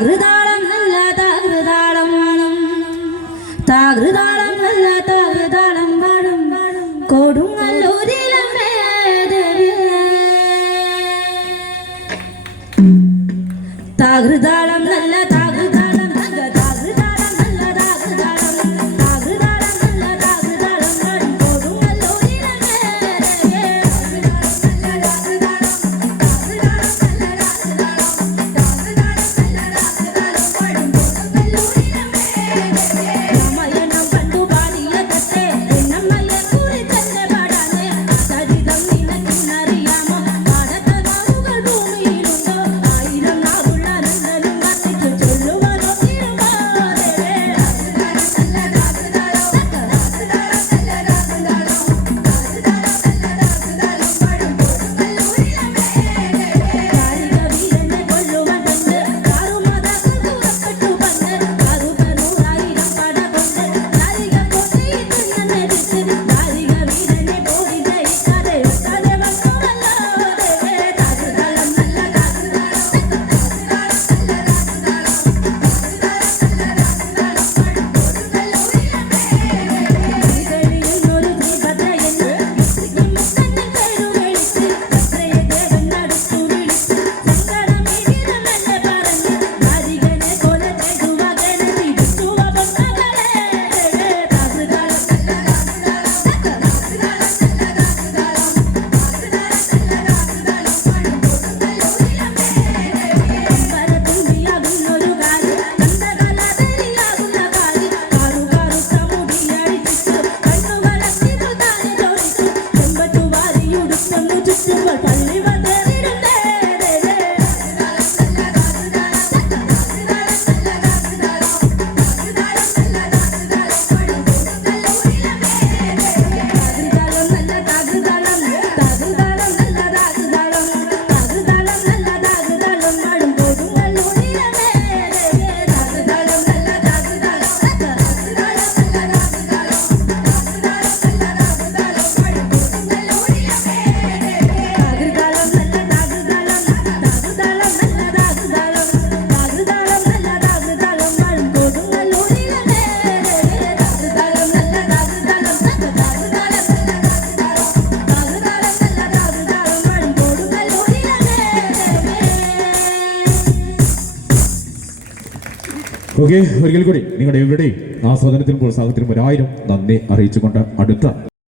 താകൃതാളം നല്ല താകൃതാളം താകൃതാളം നല്ല താകൃതാളം പാടും കൊടുങ്ങല്ലൂരിലമ്മേ താകൃതാളം നല്ല താകൃതാളം നല്ല താകൃതാളം നല്ല താകൃതാളം താകൃതാളം നല്ല താകൃതാളം പാടും കൊടുങ്ങല്ലൂരിലമ്മേ ഓക്കെ, ഒരിക്കൽ കൂടി നിങ്ങളുടെ എവിടെയും ആസ്വാദനത്തിനും പ്രോത്സാഹനത്തിനും 1000 നന്ദി അറിയിച്ചുകൊണ്ട് അടുത്ത